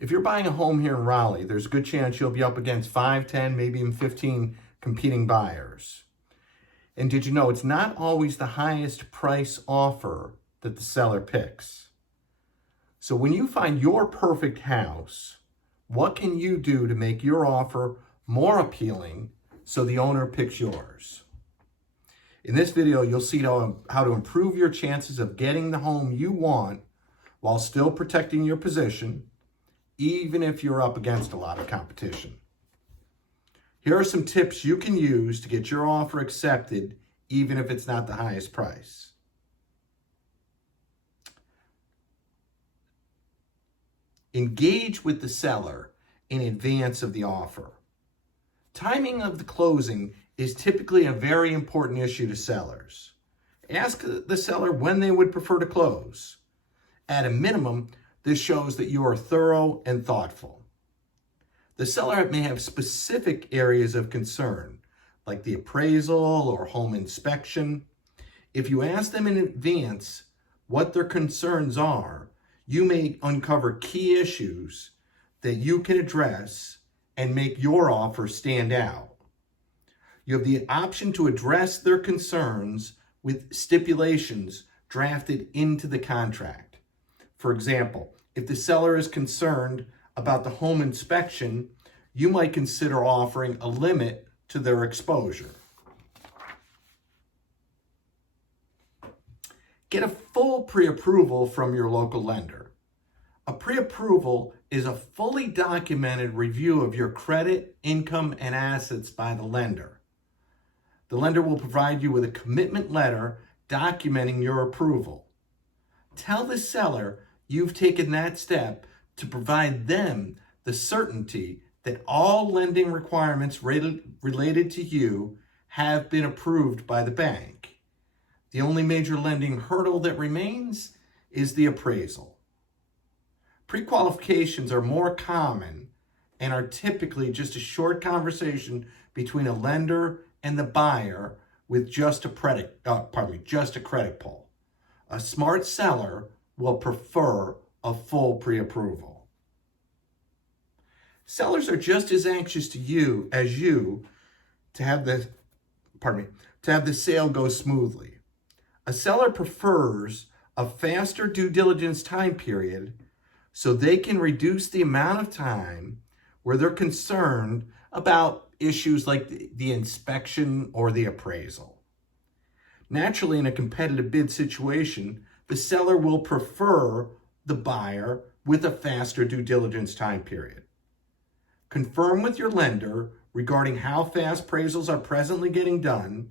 If you're buying a home here in Raleigh, there's a good chance you'll be up against 5, 10, maybe even 15 competing buyers. And did you know it's not always the highest price offer that the seller picks? So when you find your perfect house, what can you do to make your offer more appealing so the owner picks yours? In this video, you'll see how to improve your chances of getting the home you want while still protecting your position, even if you're up against a lot of competition. Here are some tips you can use to get your offer accepted, even if it's not the highest price. Engage with the seller in advance of the offer. Timing of the closing is typically a very important issue to sellers. Ask the seller when they would prefer to close. At a minimum, this shows that you are thorough and thoughtful. The seller may have specific areas of concern, like the appraisal or home inspection. If you ask them in advance what their concerns are, you may uncover key issues that you can address and make your offer stand out. You have the option to address their concerns with stipulations drafted into the contract. For example, if the seller is concerned about the home inspection, you might consider offering a limit to their exposure. Get a full pre-approval from your local lender. A pre-approval is a fully documented review of your credit, income, and assets by the lender. The lender will provide you with a commitment letter documenting your approval. Tell the seller you've taken that step to provide them the certainty that all lending requirements related to you have been approved by the bank. The only major lending hurdle that remains is the appraisal. Pre-qualifications are more common and are typically just a short conversation between a lender and the buyer with just a credit pull. A smart seller will prefer a full pre-approval. Sellers are just as anxious as you to have the sale go smoothly. A seller prefers a faster due diligence time period so they can reduce the amount of time where they're concerned about issues like the inspection or the appraisal. Naturally, in a competitive bid situation, the seller will prefer the buyer with a faster due diligence time period. Confirm with your lender regarding how fast appraisals are presently getting done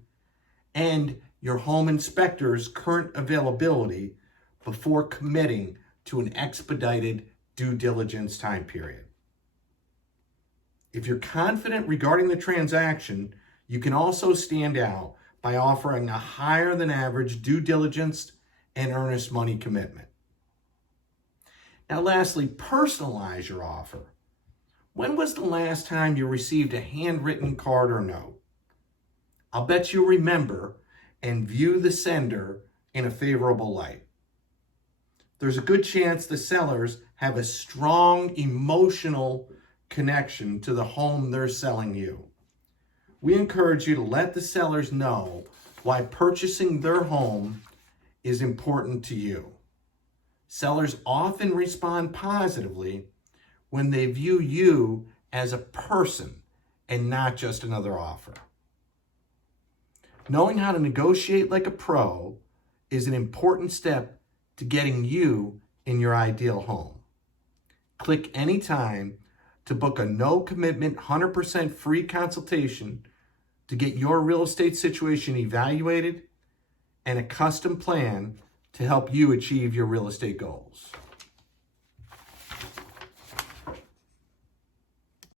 and your home inspector's current availability before committing to an expedited due diligence time period. If you're confident regarding the transaction, you can also stand out by offering a higher than average due diligence and earnest money commitment. Now, lastly, personalize your offer. When was the last time you received a handwritten card or note? I'll bet you remember and view the sender in a favorable light. There's a good chance the sellers have a strong emotional connection to the home they're selling you. We encourage you to let the sellers know why purchasing their home is important to you. Sellers often respond positively when they view you as a person and not just another offer. Knowing how to negotiate like a pro is an important step to getting you in your ideal home. Click anytime to book a no-commitment, 100% free consultation to get your real estate situation evaluated and a custom plan to help you achieve your real estate goals.